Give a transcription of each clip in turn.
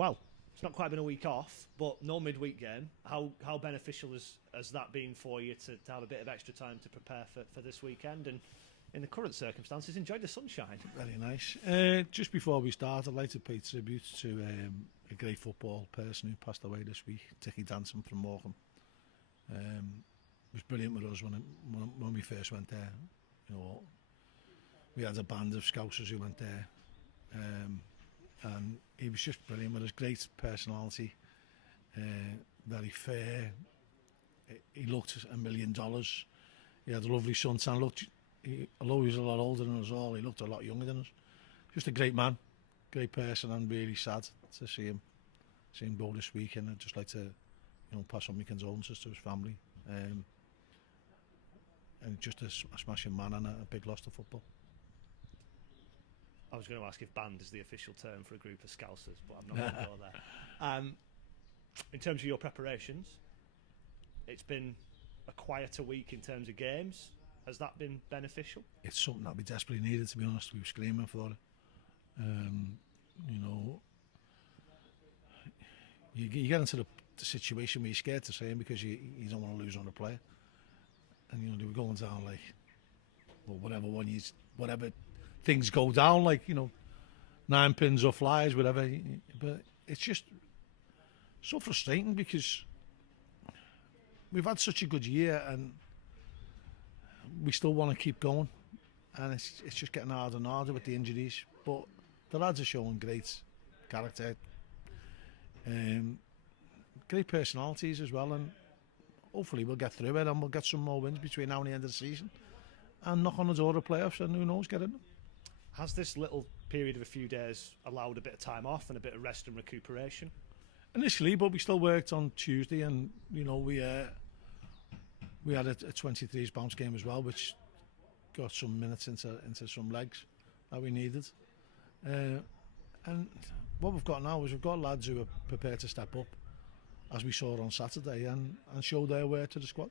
well, it's not quite been a week off, but no midweek game. How beneficial has that been for you to have a bit of extra time to prepare for this weekend? And in the current circumstances, enjoy the sunshine. Very nice. Just before we start, I'd like to pay tribute to a great football person who passed away this week, Dickie Danson from Morecambe. It was brilliant with us when we first went there. You know, we had a band of Scousers who went there, and he was just brilliant with his great personality, very fair. He looked $1 million. He had a lovely suntan. Although he was a lot older than us all, he looked a lot younger than us. Just a great man, great person, and really sad to see him go this week. And I'd just like to, pass on my condolences to his family. And just a smashing man and a big loss to football. I was going to ask if band is the official term for a group of Scousers, but I'm not going to go there. In terms of your preparations, it's been a quieter week in terms of games. Has that been beneficial? It's something that we desperately needed, to be honest. We were screaming for it. You get into the situation where you're scared to say him because you don't want to lose on a player. And they were going down like, well, whatever things go down, like 9 pins or flies, whatever. But it's just so frustrating because we've had such a good year and we still want to keep going, and it's just getting harder and harder with the injuries. But the lads are showing great character, great personalities as well, and hopefully we'll get through it and we'll get some more wins between now and the end of the season and knock on the door of playoffs, and who knows, get in them. Has this little period of a few days allowed a bit of time off and a bit of rest and recuperation? Initially, but we still worked on Tuesday, and we had a 23s bounce game as well, which got some minutes into some legs that we needed. And what we've got now is we've got lads who are prepared to step up, as we saw on Saturday, and show their worth to the squad.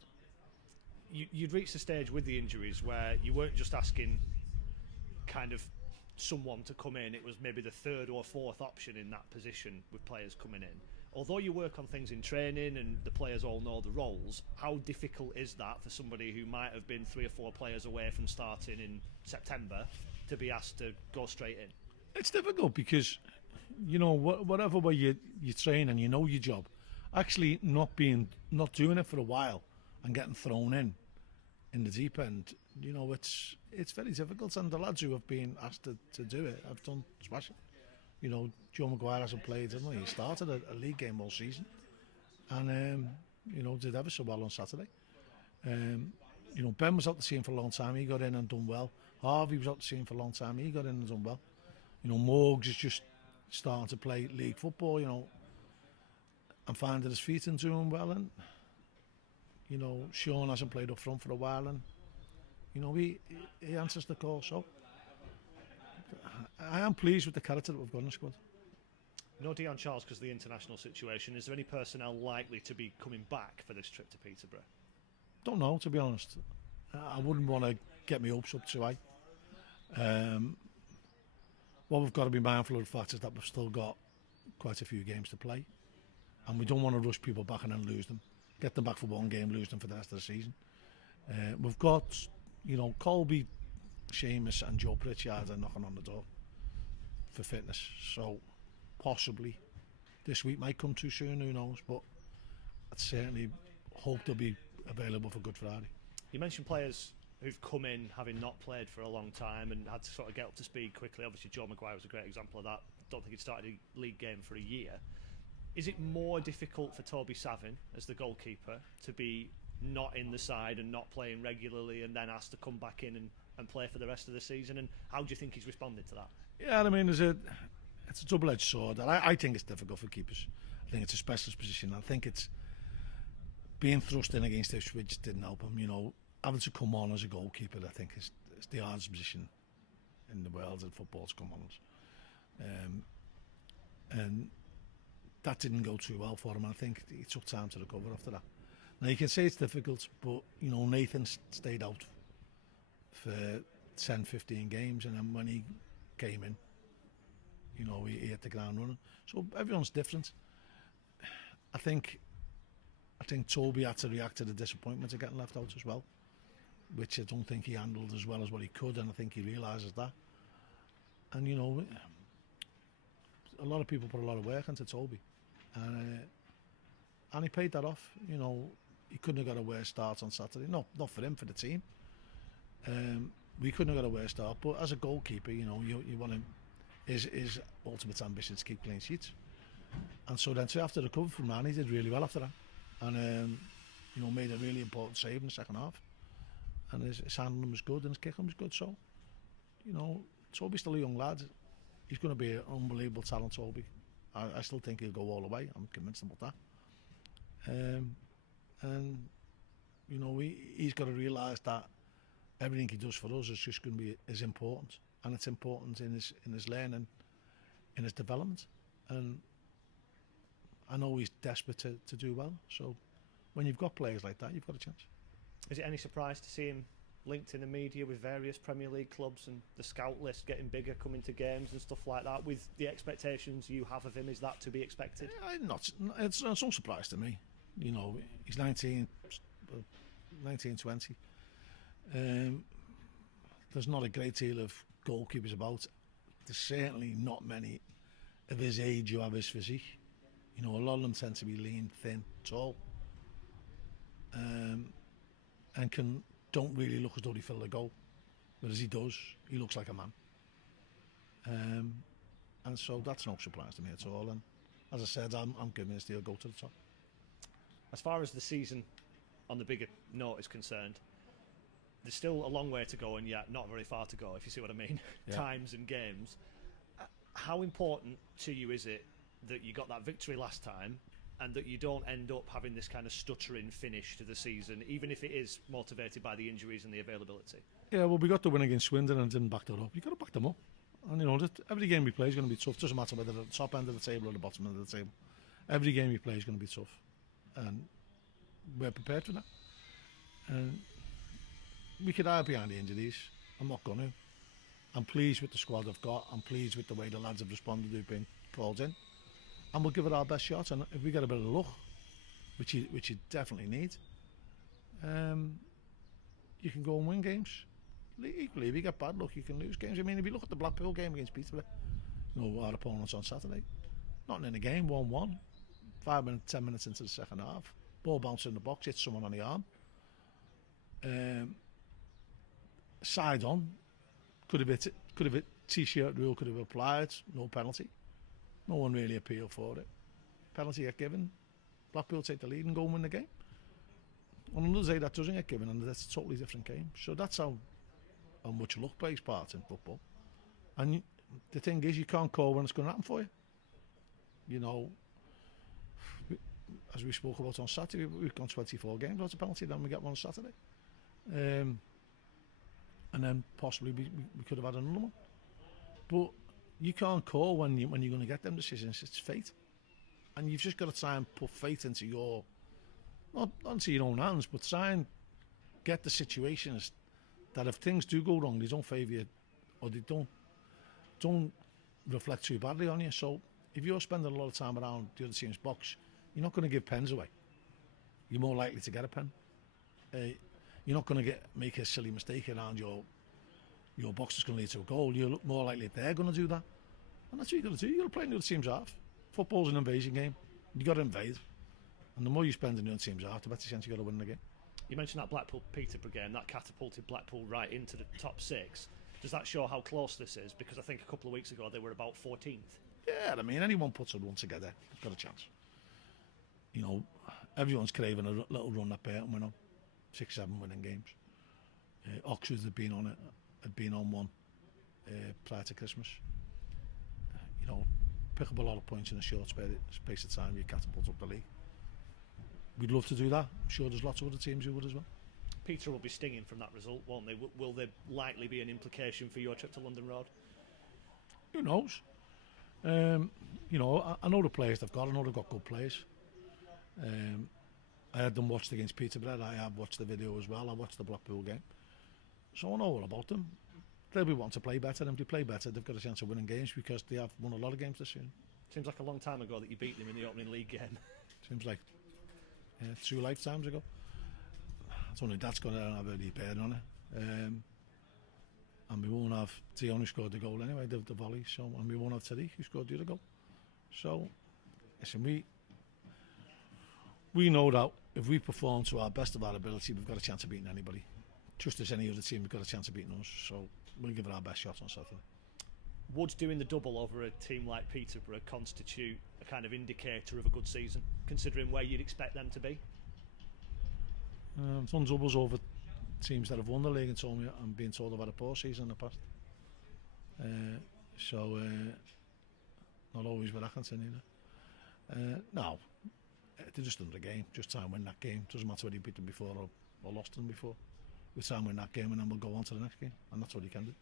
You'd reached a stage with the injuries where you weren't just asking kind of someone to come in, it was maybe the third or fourth option in that position with players coming in. Although you work on things in training and the players all know the roles, how difficult is that for somebody who might have been 3 or 4 players away from starting in September to be asked to go straight in? It's difficult because, whatever way you train and you know your job, actually not doing it for a while and getting thrown in the deep end, it's very difficult. And the lads who have been asked to do it have done smashing. Joe Maguire hasn't played, hasn't he? He started a league game all season and, did ever so well on Saturday. Ben was out to see him for a long time. He got in and done well. Harvey was out to see him for a long time. He got in and done well. Morgs is just starting to play league football, and finding his feet and doing well. And, Sean hasn't played up front for a while and, he answers the call. So I am pleased with the character that we've got in the squad. No Dion Charles because of the international situation. Is there any personnel likely to be coming back for this trip to Peterborough? Don't know, to be honest. I wouldn't want to get my hopes up too high. What we've got to be mindful of the fact is that we've still got quite a few games to play, and we don't want to rush people back and then lose them. Get them back for one game, lose them for the rest of the season. We've got, Colby, Seamus and Joe Pritchard are knocking on the door for fitness, so possibly this week might come too soon, who knows, but I'd certainly hope they'll be available for Good Friday. You mentioned players who've come in having not played for a long time and had to sort of get up to speed quickly. Obviously Joe Maguire was a great example of that. Don't think he'd started a league game for a year. Is it more difficult for Toby Savin as the goalkeeper to be not in the side and not playing regularly and then asked to come back in and play for the rest of the season? And how do you think he's responded to that? Yeah, I mean, it's a double-edged sword. I think it's difficult for keepers. I think it's a specialist position. I think it's being thrust in against Ipswich didn't help him. Having to come on as a goalkeeper, I think, is the hardest position in the world in football to come on as. And that didn't go too well for him. I think he took time to recover after that. Now, you can say it's difficult, but, Nathan stayed out for 10, 15 games, and then when he came in, You know, he hit the ground running. So everyone's different. I think Toby had to react to the disappointment of getting left out as well, which I don't think he handled as well as what he could, and I think he realises that. And you know, a lot of people put a lot of work into Toby, and he paid that off. You know, he couldn't have got a worse start on Saturday. No, not for him, for the team. We couldn't have got a worse start, but as a goalkeeper, you know, you want to. His ultimate ambition is to keep clean sheets, and so then to have to recover from that, he did really well after that, and you know, made a really important save in the second half, and his handling was good and his kicking was good. So, you know, Toby's still a young lad. He's going to be an unbelievable talent, Toby. I still think he'll go all the way. I'm convinced about that. And you know, he's got to realise that everything he does for us is just going to be as important. And it's important in his learning, in his development, and I know he's desperate to do well. So when you've got players like that, you've got a chance. Is it any surprise to see him linked in the media with various Premier League clubs and the scout list getting bigger, coming to games and stuff like that? With the expectations you have of him, is that to be expected? It's no surprise to me. You know, he's 19, 20. There's not a great deal of goalkeepers about. There's certainly not many of his age who have his physique. You know, a lot of them tend to be lean, thin, tall, and don't really look as though they fill the goal, whereas he does. He looks like a man, and so that's no surprise to me at all. And as I said, I'm convinced he'll go to the top. As far as the season on the bigger note is concerned, there's still a long way to go, and yet not very far to go, if you see what I mean. Yeah. Times and games. How important to you is it that you got that victory last time, and that you don't end up having this kind of stuttering finish to the season, even if it is motivated by the injuries and the availability? Yeah, well, we got the win against Swindon and didn't back that up. You've got to back them up. And, you know, every game we play is going to be tough. Doesn't matter whether at the top end of the table or the bottom end of the table. Every game we play is going to be tough. And we're prepared for that. And we could hide behind the injuries. I'm not going to. I'm pleased with the squad I've got. I'm pleased with the way the lads have responded who've been called in. And we'll give it our best shot. And if we get a bit of luck, which you definitely need, you can go and win games. Equally, if you get bad luck, you can lose games. I mean, if you look at the Blackpool game against Peterborough, you know, our opponents on Saturday, not in the game, 1-1, 10 minutes into the second half, ball bounced in the box, hit someone on the arm. Side on, could have hit t-shirt rule, could have applied, no penalty. No one really appealed for it. Penalty get given, Blackpool take the lead and go and win the game. On another day that doesn't get given, and that's a totally different game. So that's how much luck plays part in football. And the thing is, you can't call when it's going to happen for you. You know, as we spoke about on Saturday, we've gone 24 games without a penalty, then we get one on Saturday. And then possibly we could have had another one. But you can't call when you're going to get them decisions. It's fate. And you've just got to try and put fate into not into your own hands, but try and get the situations that if things do go wrong, they don't favour you, or they don't reflect too badly on you. So if you're spending a lot of time around the other team's box, you're not going to give pens away. You're more likely to get a pen. You're not going to make a silly mistake around your box that's going to lead to a goal. You're more likely that they're going to do that. And that's what you've got to do. You've got to play in the other team's half. Football's an invasion game. You've got to invade. And the more you spend in the other team's half, the better chance you've got to win the game. You mentioned that Blackpool-Peterborough game, that catapulted Blackpool right into the top 6. Does that show how close this is? Because I think a couple of weeks ago they were about 14th. Yeah, I mean, anyone puts a run together, they've got a chance. You know, everyone's craving a little run at Burton went on. 6-7 winning games. Oxford had been on one prior to Christmas. You know, pick up a lot of points in a short space of time, you catapult up the league. We'd love to do that. I'm sure there's lots of other teams who would as well. Peter will be stinging from that result, won't they? Will there likely be an implication for your trip to London Road? Who knows? You know, I know the players they've got. I know they've got good players. I had them watched against Peterborough. I have watched the video as well. I watched the Blackpool game. So I know all about them. they'll be wanting to play better, and if they play better, they've got a chance of winning games because they have won a lot of games this season. Seems like a long time ago that you beat them in the opening league game. Seems like 2 lifetimes ago. It's only that's going to have a deep bearing on it. And we won't have Dion who scored the goal anyway, the volley. So, and we won't have Tariq who scored the other goal. So, listen, we know that if we perform to our best of our ability, we've got a chance of beating anybody. Just as any other team, we've got a chance of beating us. So we'll give it our best shot on Saturday. Would doing the double over a team like Peterborough constitute a kind of indicator of a good season, considering where you'd expect them to be? I've done doubles over teams that have won the league and told me I'm being told I've had a poor season in the past. Not always with Accrington either. No, they're just another game. Just try and win that game. Doesn't matter whether you beat them before or lost them before. We try and win that game and then we'll go on to the next game, and that's what you can do.